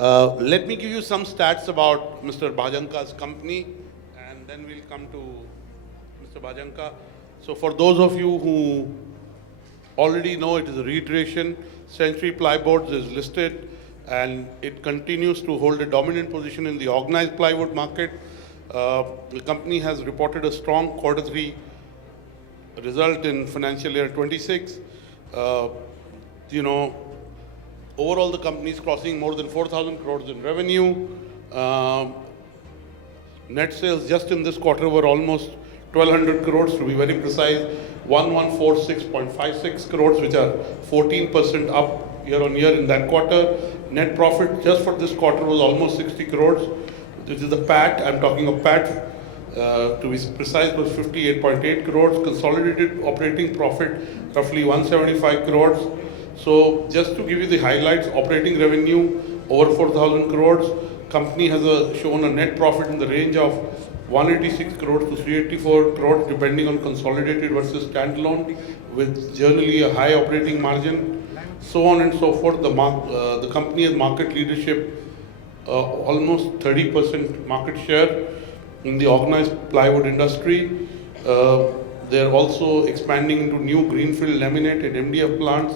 Let me give you some stats about Mr. Bhajanka's company, and then we'll come to Mr. Bhajanka. So for those of you who already know, it is a reiteration, Century Plyboards is listed and it continues to hold a dominant position in the organized plywood market. The company has reported a strong Q3 result in financial year 26. Overall, the company is crossing more than 4,000 crores in revenue. Net sales just in this quarter were almost 1,200 crores, to be very precise, 1,146.56 crores, which are 14% up year on year in that quarter. Net profit just for this quarter was almost 60 crores. This is the PAT, I'm talking of PAT, to be precise, was 58.8 crores. Consolidated operating profit, roughly 175 crores. So just to give you the highlights, operating revenue over 4,000 crores. Company has shown a net profit in the range of 186 crores to 384 crores, depending on consolidated versus standalone, with generally a high operating margin, so on and so forth. The company has market leadership, almost 30% market share in the organized plywood industry. They're also expanding into new greenfield laminate and MDF plants.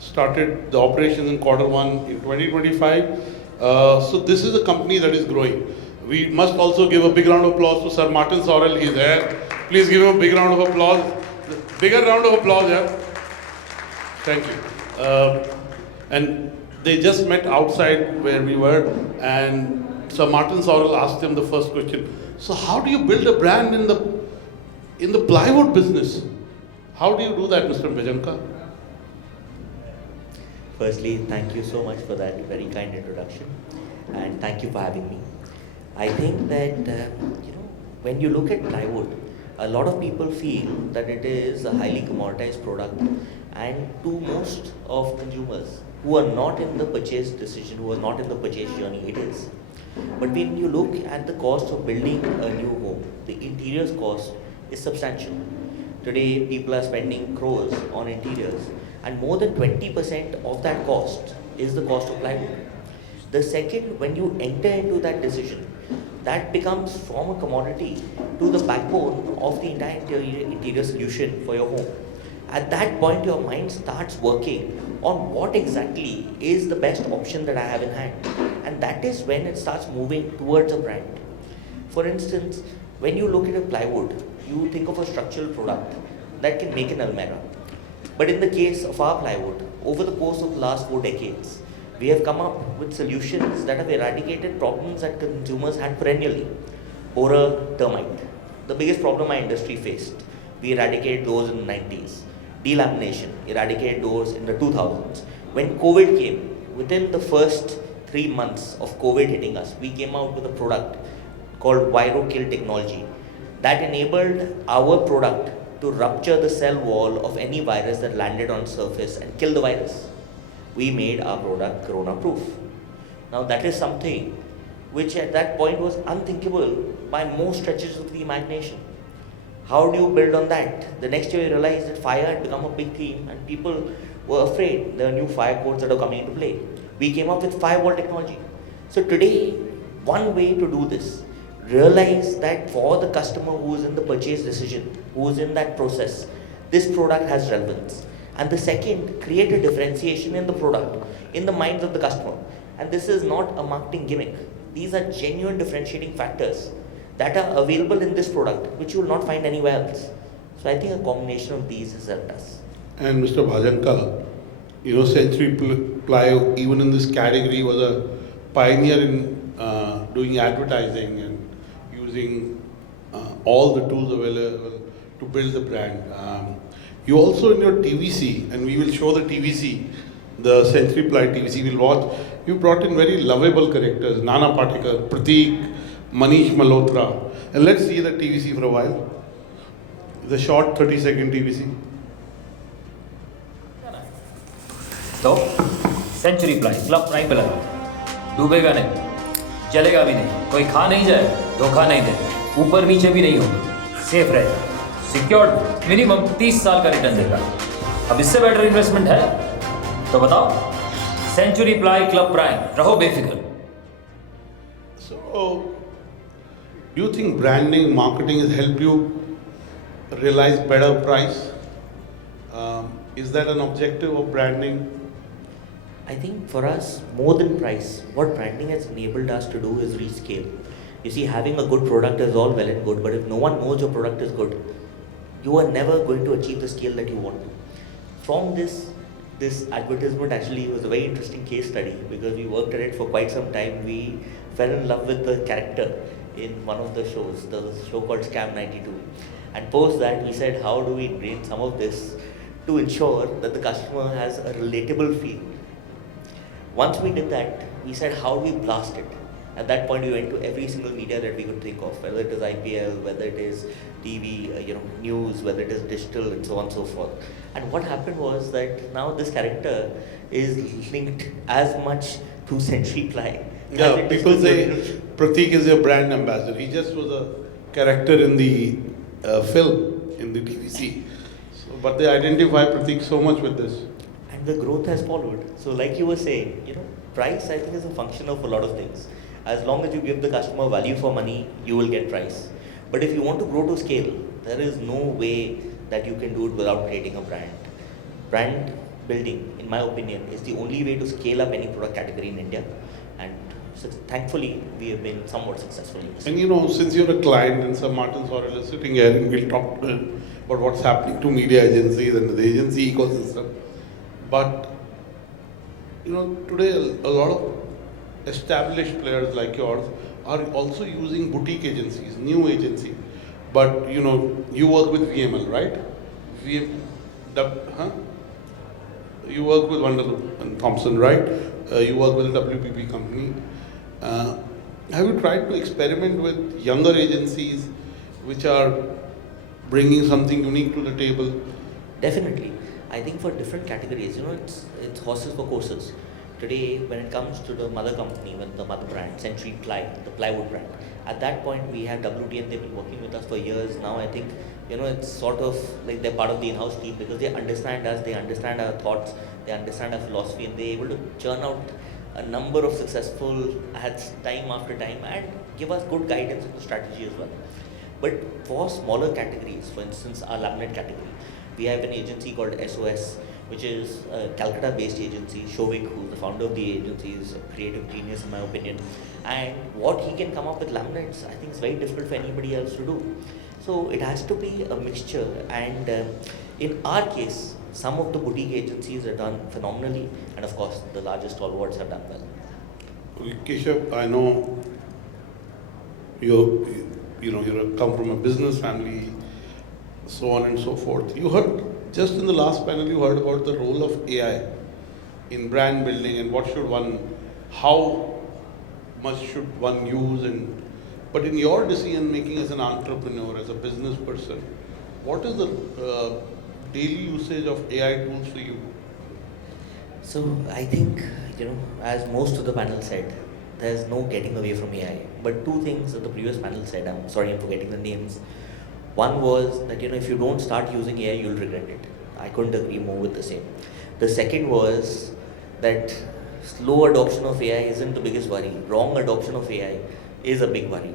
Started the operations in Q1 in 2025. So this is a company that is growing. We must also give a big round of applause to Sir Martin Sorrell. He's there. Please give him a big round of applause. Bigger round of applause, yeah. Thank you. And they just met outside where we were, and Sir Martin Sorrell asked him the first question. So how do you build a brand in the plywood business? How do you do that, Mr. Bhajanka? Firstly, thank you so much for that very kind introduction, and thank you for having me. I think that, when you look at plywood, a lot of people feel that it is a highly commoditized product, and to most of consumers who are not in the purchase decision, who are not in the purchase journey, it is. But when you look at the cost of building a new home, the interiors cost is substantial. Today, people are spending crores on interiors, and more than 20% of that cost is the cost of plywood. The second, when you enter into that decision, that becomes from a commodity to the backbone of the entire interior solution for your home. At that point, your mind starts working on what exactly is the best option that I have in hand. And that is when it starts moving towards a brand. For instance, when you look at a plywood, you think of a structural product that can make an almirah. But in the case of our plywood, over the course of the last 4 decades, we have come up with solutions that have eradicated problems that consumers had perennially. Borer, termite, the biggest problem our industry faced. We eradicated those in the 90s. Delamination, eradicated those in the 2000s. When COVID came, within the first 3 months of COVID hitting us, we came out with a product called ViroKill technology that enabled our product to rupture the cell wall of any virus that landed on surface and kill the virus. We made our product corona-proof. Now that is something which at that point was unthinkable by most stretches of the imagination. How do you build on that? The next year you realize that fire had become a big theme and people were afraid there are new fire codes that are coming into play. We came up with firewall technology. So today, one way to do this, realize that for the customer who is in the purchase decision, who is in that process, this product has relevance. And the second, create a differentiation in the product, in the minds of the customer. And this is not a marketing gimmick. These are genuine differentiating factors that are available in this product, which you will not find anywhere else. So I think a combination of these has helped us. And Mr. Bhajanka, CenturyPly, even in this category, was a pioneer in doing advertising and using all the tools available to build the brand. You also in your TVC, and we will show the TVC, the CenturyPly TVC we'll watch, you brought in very lovable characters, Nana Patekar, Prateek, Manish Malhotra. And let's see the TVC for a while. The short 30-second TVC. तो CenturyPly club prime पे लगा, डूबेगा नहीं, चलेगा भी नहीं, कोई खा नहीं जाए, धोखा नहीं दे, ऊपर नीचे भी नहीं होगा, सेफ रहेगा, सिक्योर्ड, मिनिमम 30 साल का रिटर्न देगा। अब इससे बेटर इन्वेस्टमेंट है तो बताओ। CenturyPly क्लब प्राइम, रहो बेफिक्र। So, do you think branding, marketing has helped you realize better price? Is that an objective of branding? I think for us, more than price, what branding has enabled us to do is rescale. You see, having a good product is all well and good, but if no one knows your product is good, you are never going to achieve the scale that you want. From this advertisement actually was a very interesting case study because we worked at it for quite some time. We fell in love with the character in one of the shows. There was a show called Scam 92. And post that, we said, how do we bring some of this to ensure that the customer has a relatable feel? Once we did that, we said, how do we blast it? At that point, we went to every single media that we could think of, whether it is IPL, whether it is TV, news, whether it is digital, and so on and so forth. And what happened was that now this character is linked as much to CenturyPly. Yeah, people say Pratik is your brand ambassador. He just was a character in the film, in the TVC. So, but they identify Pratik so much with this. And the growth has followed. So like you were saying, price I think is a function of a lot of things. As long as you give the customer value for money, you will get price. But if you want to grow to scale, there is no way that you can do it without creating a brand. Brand building, in my opinion, is the only way to scale up any product category in India. And so thankfully, we have been somewhat successful in this. And since you're a client and Sir Martin Sorrell is sitting here and we'll talk about what's happening to media agencies and the agency ecosystem. But, today a lot of established players like yours are also using boutique agencies, new agency. But, you work with VML, right? You work with Wunderlip and Thompson, right? You work with a WPP company. Have you tried to experiment with younger agencies which are bringing something unique to the table? Definitely. I think for different categories, it's horses for courses. Today, when it comes to the mother company, with the mother brand, CenturyPly, the Plywood brand, at that point we have WT and they've been working with us for years. Now I think, it's sort of like they're part of the in-house team because they understand us, they understand our thoughts, they understand our philosophy, and they're able to churn out a number of successful ads time after time and give us good guidance on the strategy as well. But for smaller categories, for instance, our laminate category, we have an agency called SOS, which is a Calcutta-based agency. Shovik, who's the founder of the agency, is a creative genius in my opinion. And what he can come up with laminates, I think is very difficult for anybody else to do. So it has to be a mixture. And in our case, some of the boutique agencies have done phenomenally, and of course, the largest stalwarts have done well. Keshav, I know you come from a business family, so on and so forth. You heard, just in the last panel, you heard about the role of AI in brand building and how much should one use, but in your decision making as an entrepreneur, as a business person, what is the daily usage of AI tools for you? So I think, as most of the panel said, there's no getting away from AI. But two things that the previous panel said, I'm sorry I'm forgetting the names. One was that, if you don't start using AI, you'll regret it. I couldn't agree more with the same. The second was that slow adoption of AI isn't the biggest worry. Wrong adoption of AI is a big worry.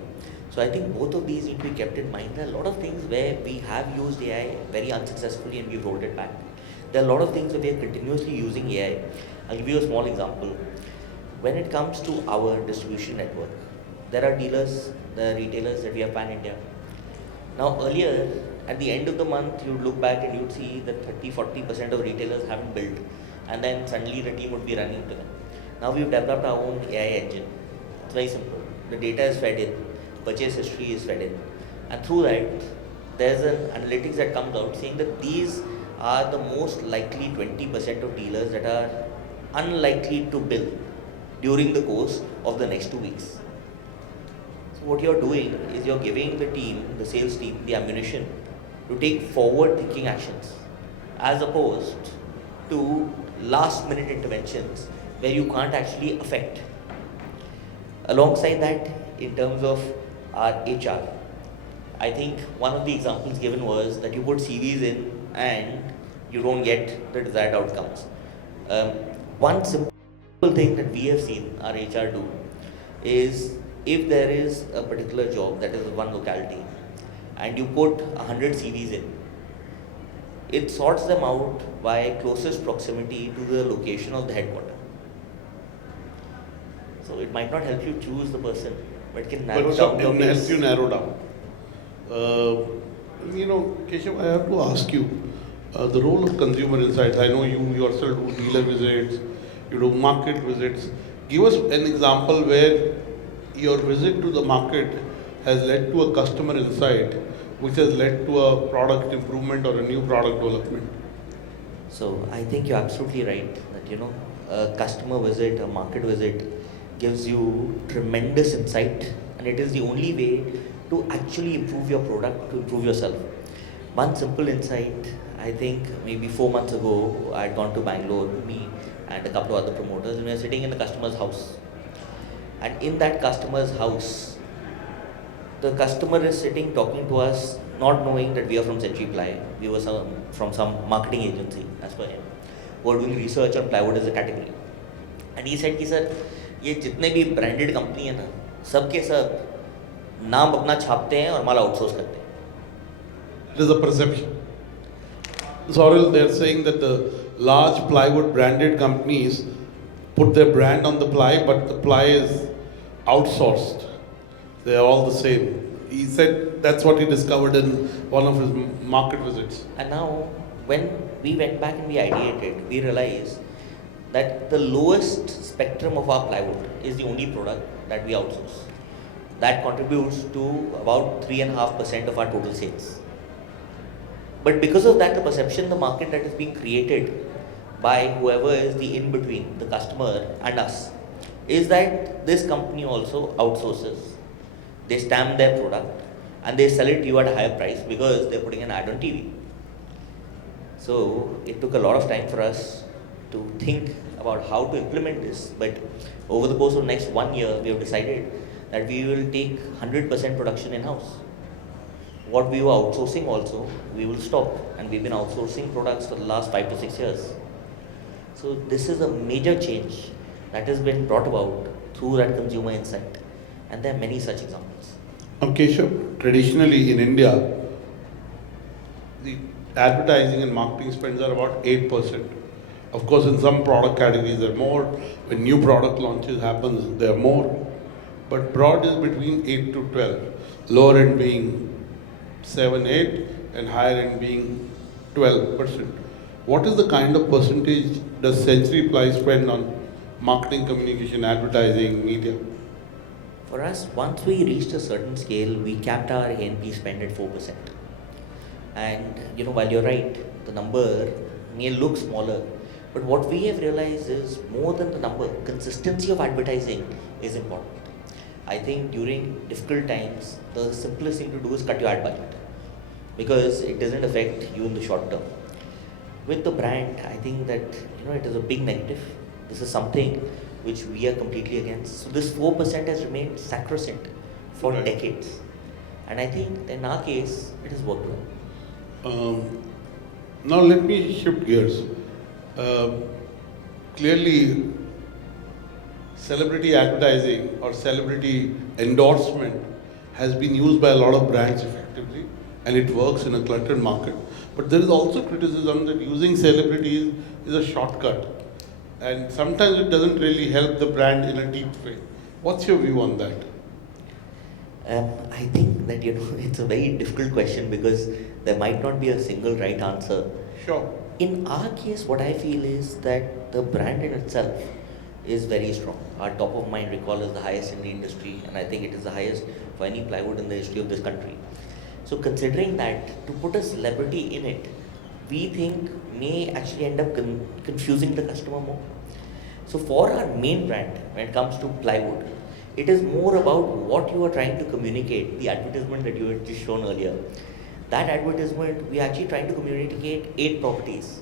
So I think both of these need to be kept in mind. There are a lot of things where we have used AI very unsuccessfully and we've rolled it back. There are a lot of things where we are continuously using AI. I'll give you a small example. When it comes to our distribution network, there are dealers, there are retailers that we have pan-India. Now earlier, at the end of the month, you'd look back and you'd see that 30-40% of retailers haven't built, and then suddenly the team would be running to them. Now we've developed our own AI engine. It's very simple. The data is fed in, purchase history is fed in, and through that, there's an analytics that comes out saying that these are the most likely 20% of dealers that are unlikely to bill during the course of the next 2 weeks. So what you're doing is you're giving the team, the sales team, the ammunition to take forward-thinking actions as opposed to last-minute interventions where you can't actually affect. Alongside that, in terms of our HR, I think one of the examples given was that you put CVs in and you don't get the desired outcomes. One simple thing that we have seen our HR do is if there is a particular job that is one locality and you put 100 CVs in, it sorts them out by closest proximity to the location of the headquarter. So it might not help you choose the person, but it can narrow But down it your helps case. you narrow down. Keshav, I have to ask you the role of consumer insights. I know you yourself do dealer visits, you do market visits. Give us an example where your visit to the market has led to a customer insight, which has led to a product improvement or a new product development. So I think you're absolutely right that a customer visit, a market visit gives you tremendous insight, and it is the only way to actually improve your product, to improve yourself. One simple insight, I think maybe 4 months ago, I had gone to Bangalore, me and a couple of other promoters, and we were sitting in the customer's house. And in that customer's house, the customer is sitting talking to us, not knowing that we are from CenturyPly. We were from some marketing agency, as per him, who are doing research on plywood as a category. And he said, sir, ये जितने भी branded company है ना, सब के सब नाम अपना छापते हैं और माल आउटसोर्स करते हैं. It is a perception. Sorrel, they're saying that the large plywood branded companies put their brand on the ply, but the ply is outsourced. They are all the same. He said that's what he discovered in one of his market visits. And now, when we went back and we ideated, we realized that the lowest spectrum of our plywood is the only product that we outsource. That contributes to about 3.5% of our total sales. But because of that, the perception, the market that is being created by whoever is the in-between, the customer and us, is that this company also outsources. They stamp their product and they sell it to you at a higher price because they're putting an ad on TV. So it took a lot of time for us to think about how to implement this. But over the course of the next 1 year, we have decided that we will take 100% production in-house. What we were outsourcing also, we will stop. And we've been outsourcing products for the last 5 to 6 years. So this is a major change that has been brought about through that consumer insight. And there are many such examples. Keshav, traditionally in India, the advertising and marketing spends are about 8%. Of course, in some product categories there are more. When new product launches happens, there are more. But broad is between 8 to 12. Lower end being 7, 8 and higher end being 12%. What is the kind of percentage does CenturyPly spend on marketing, communication, advertising, media? For us, once we reached a certain scale, we capped our A&P spend at 4%. And while you're right, the number may look smaller, but what we have realized is more than the number, consistency of advertising is important. I think during difficult times, the simplest thing to do is cut your ad budget because it doesn't affect you in the short term. With the brand, I think that it is a big negative. This is something which we are completely against. So this 4% has remained sacrosanct for Right. decades. And I think in our case, it has worked well. Now let me shift gears. Clearly, celebrity advertising or celebrity endorsement has been used by a lot of brands effectively, and it works in a cluttered market. But there is also criticism that using celebrities is a shortcut, and sometimes it doesn't really help the brand in a deep way. What's your view on that? I think that it's a very difficult question because there might not be a single right answer. Sure. In our case, what I feel is that the brand in itself is very strong. Our top of mind recall is the highest in the industry, and I think it is the highest for any plywood in the history of this country. So considering that, to put a celebrity in it, we think may actually end up confusing the customer more. So for our main brand, when it comes to plywood, it is more about what you are trying to communicate, the advertisement that you had just shown earlier. That advertisement, we are actually trying to communicate 8 properties.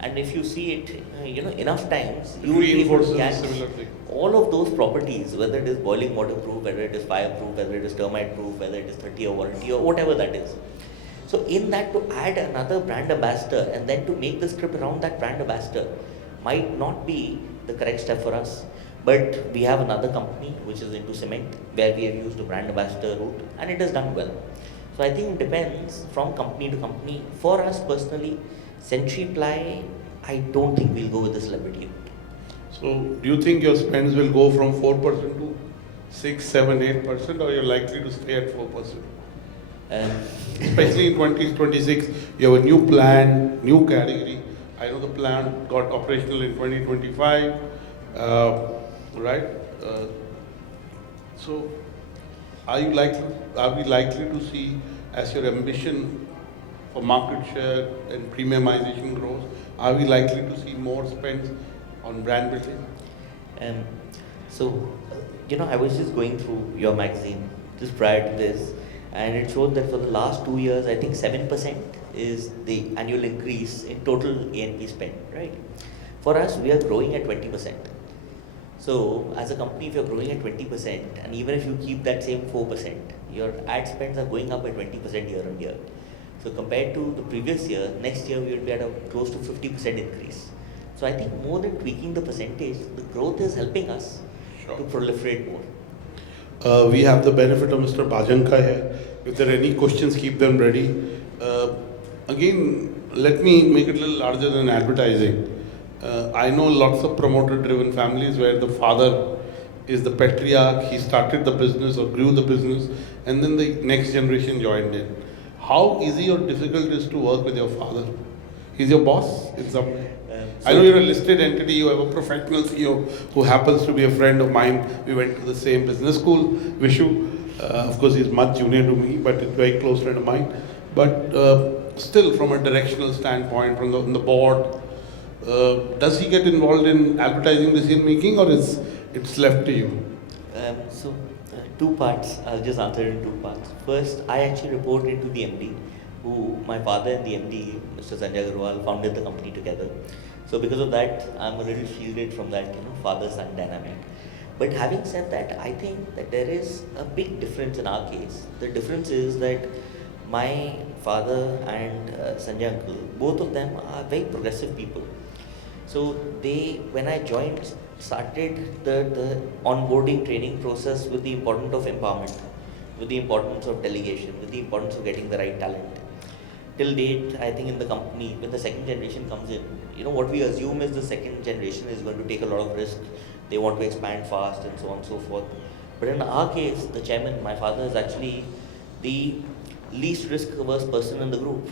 And if you see it, enough times, you will be able to catch similar thing. all of those properties, whether it is boiling waterproof, whether it is fireproof, whether it is termite proof, whether it is 30-year warranty or whatever that is. So in that, to add another brand ambassador and then to make the script around that brand ambassador might not be the correct step for us. But we have another company which is into cement, where we have used the brand ambassador route, and it has done well. So I think it depends from company to company. For us personally, CenturyPly, I don't think we'll go with the celebrity route. So do you think your spends will go from 4% to 6, 7, 8%, or you're likely to stay at 4%? Especially in 2026, you have a new plan, new category. I know the plan got operational in 2025, right? So are we likely to see, as your ambition for market share and premiumization grows, are we likely to see more spends on brand building? I was just going through your magazine just prior to this, and it showed that for the last 2 years, I think 7% is the annual increase in total A&P spend, right? For us, we are growing at 20%. So, as a company, if you're growing at 20%, and even if you keep that same 4%, your ad spends are going up by 20% year on year. So, compared to the previous year, next year we will be at a close to 50% increase. So, I think more than tweaking the percentage, the growth is helping us to proliferate more. We have the benefit of Mr. Bhajanka here. If there are any questions, keep them ready. Again, let me make it a little larger than advertising. I know lots of promoter-driven families where the father is the patriarch, he started the business or grew the business, and then the next generation joined in. How easy or difficult is to work with your father? He's your boss in some way? I know you're a listed entity, you have a professional CEO who happens to be a friend of mine. We went to the same business school, Vishu. Of course, he's much junior to me, but a very close friend of mine. But still, from a directional standpoint, from the board, does he get involved in advertising decision making, or it's left to you? Two parts. I'll just answer it in two parts. First, I actually report into the MD, who my father and the MD, Mr. Sanjay Agarwal, founded the company together. So because of that, I'm a little shielded from that, father-son dynamic. But having said that, I think that there is a big difference in our case. The difference is that my father and Sanjay uncle, both of them are very progressive people. So when I joined, started the onboarding training process with the importance of empowerment, with the importance of delegation, with the importance of getting the right talent. Till date, I think in the company, when the second generation comes in, what we assume is the second generation is going to take a lot of risk. They want to expand fast and so on and so forth. But in our case, the chairman, my father, is actually the least risk-averse person in the group.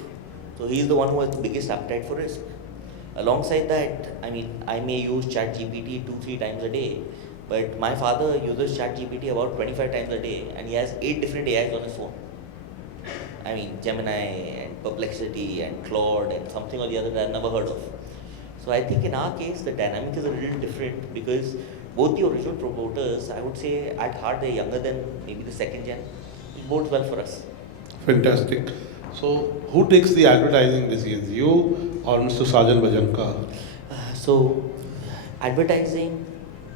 So he's the one who has the biggest appetite for risk. Alongside that, I may use ChatGPT 2-3 times a day, but my father uses ChatGPT about 25 times a day, and he has 8 different AIs on his phone. Gemini and Perplexity and Claude and something or the other that I've never heard of. So I think in our case, the dynamic is a little different because both the original promoters, I would say at heart, they're younger than maybe the second gen. It bodes well for us. Fantastic. So who takes the advertising decisions, you or Mr. Keshav Bhajanka? Advertising,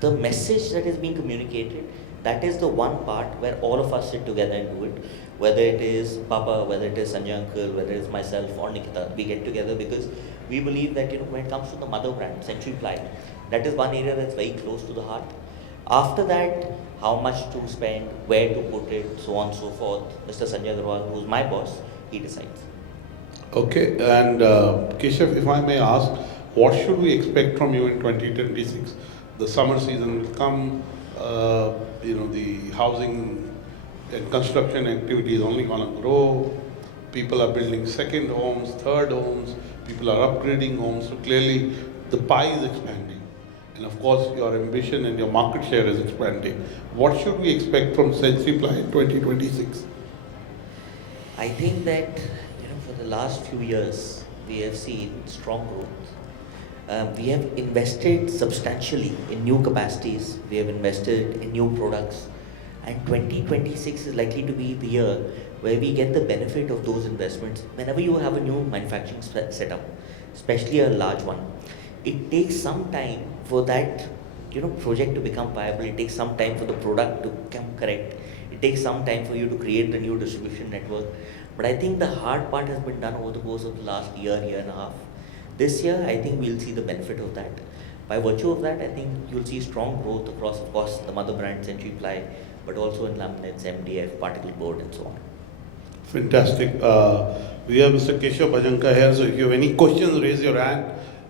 the message that is being communicated, that is the one part where all of us sit together and do it. Whether it is Papa, whether it is Sanjay uncle, whether it is myself or Nikita, we get together because we believe that when it comes to the mother brand, CenturyPly, that is one area that's very close to the heart. After that, how much to spend, where to put it, so on and so forth, Mr. Sanjay Agarwal, who's my boss, he decides. Okay, and Keshav, if I may ask, what should we expect from you in 2026? The summer season will come, the housing and construction activity is only going to grow. People are building second homes, third homes, people are upgrading homes, so clearly the pie is expanding. And of course, your ambition and your market share is expanding. What should we expect from CenturyPly in 2026? I think that for the last few years we have seen strong growth. We have invested substantially in new capacities. We have invested in new products, and 2026 is likely to be the year where we get the benefit of those investments. Whenever you have a new manufacturing setup, especially a large one, it takes some time for that project to become viable. It takes some time for the product to become correct. It takes some time for you to create the new distribution network. But I think the hard part has been done over the course of the last year and a half. This year, I think we'll see the benefit of that. By virtue of that, I think you'll see strong growth across, of course, the mother brand CenturyPly, but also in laminates, MDF, particle board, and so on. Fantastic. We have Mr. Keshav Bhajanka here, so if you have any questions, raise your hand,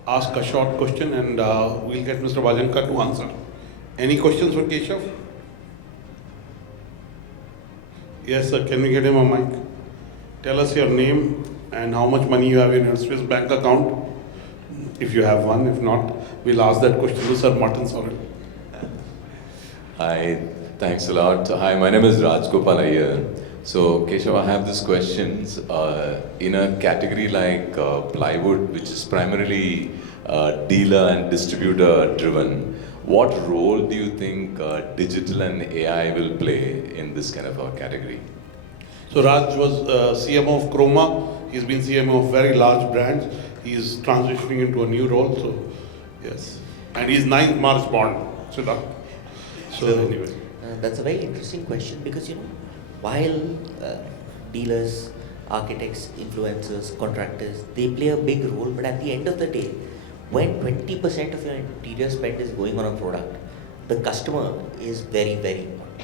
ask a short question, and we'll get Mr. Bhajanka to answer. Any questions for Keshav? Yes, sir. Can we get him a mic? Tell us your name and how much money you have in your Swiss bank account, if you have one. If not, we'll ask that question to Sir Martin Sorrell. Hi, thanks a lot. Hi, my name is Raj Gopal Iyer. So, Keshav, I have these questions. In a category like plywood, which is primarily dealer and distributor driven, what role do you think digital and AI will play in this kind of a category? So Raj was CMO of Chroma. He's been CMO of very large brands. He's transitioning into a new role. So yes, and he's 9th March born. So anyway, That's a very interesting question because while dealers, architects, influencers, contractors, they play a big role, but at the end of the day, when 20% of your interior spend is going on a product, the customer is very, very important.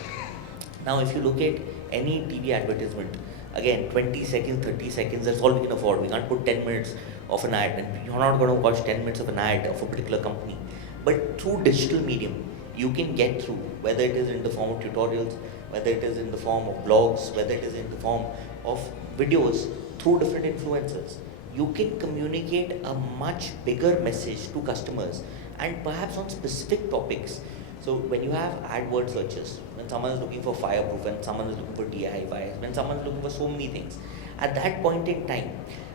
Now, if you look at any TV advertisement, again, 20 seconds, 30 seconds, that's all we can afford. We can't put 10 minutes of an ad, and you're not going to watch 10 minutes of an ad of a particular company. But through digital medium, you can get through, whether it is in the form of tutorials, whether it is in the form of blogs, whether it is in the form of videos, through different influencers. You can communicate a much bigger message to customers and perhaps on specific topics. So when you have AdWord searches, when someone is looking for fireproof, when someone is looking for DIY, when someone is looking for so many things, at that point in time,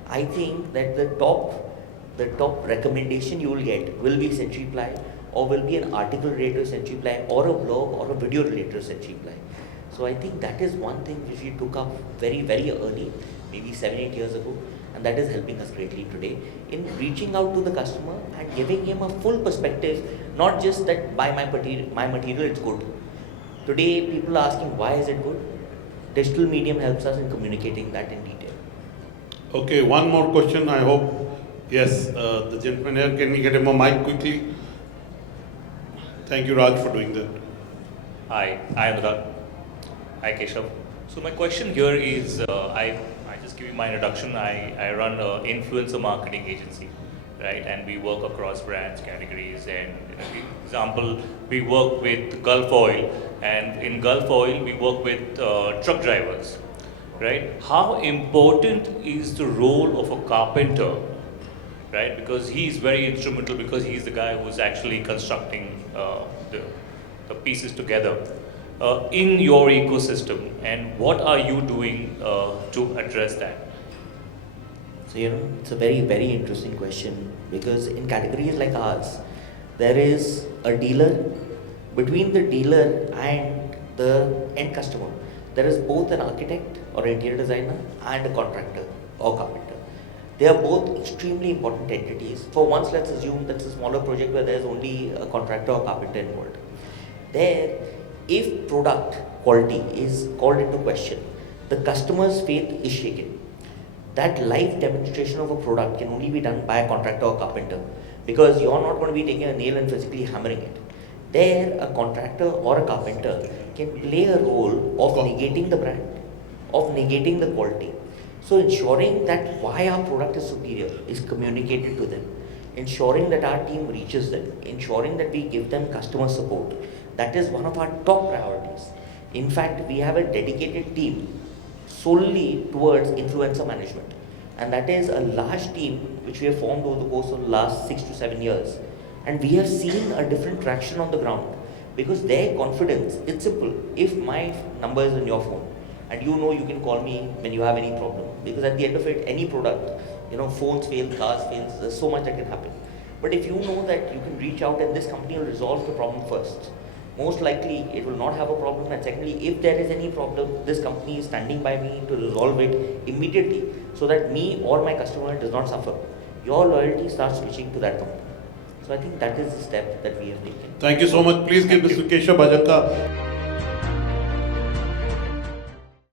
I think that the top recommendation you will get will be CenturyPly, or will be an article related to CenturyPly, or a blog or a video related to CenturyPly. So I think that is one thing which we took up very, very early, maybe 7-8 years ago, and that is helping us greatly today in reaching out to the customer and giving him a full perspective, not just that by my material it's good. Today people are asking why is it good? Digital medium helps us in communicating that in detail. okay, one more question, I hope. Yes, the gentleman here, can we get him a mic quickly? Thank you, Raj, for doing that. Hi, Anurag. Hi, Keshav. So my question here is, I just give you my introduction. I run an influencer marketing agency, right? And we work across brands, categories, and example, we work with Gulf Oil, and in Gulf Oil we work with truck drivers, right? How important is the role of a carpenter, right? Because he's very instrumental, because he's the guy who's actually constructing the pieces together in your ecosystem, and what are you doing to address that? So it's a very, very interesting question, because in categories like ours, there is a dealer. Between the dealer and the end customer, there is both an architect or interior designer and a contractor or carpenter. They are both extremely important entities. For once, let's assume that's a smaller project where there's only a contractor or carpenter involved. There, if product quality is called into question, the customer's faith is shaken. That live demonstration of a product can only be done by a contractor or carpenter, because you're not going to be taking a nail and physically hammering it. There, a contractor or a carpenter can play a role of negating the brand, of negating the quality. So ensuring that why our product is superior is communicated to them, ensuring that our team reaches them, ensuring that we give them customer support. That is one of our top priorities. In fact, we have a dedicated team solely towards influencer management, and that is a large team which we have formed over the course of the last 6 to 7 years. And we have seen a different traction on the ground, because their confidence, it's simple. If my number is on your phone, and you can call me when you have any problem, because at the end of it, any product, phones fail, cars fail, there's so much that can happen. But if you know that you can reach out and this company will resolve the problem first, most likely it will not have a problem, and secondly, if there is any problem, this company is standing by me to resolve it immediately, so that me or my customer does not suffer. Your loyalty starts switching to that company. So I think that is the step that we have taken. Thank you so much. Please give this to Keshav Bhajanka.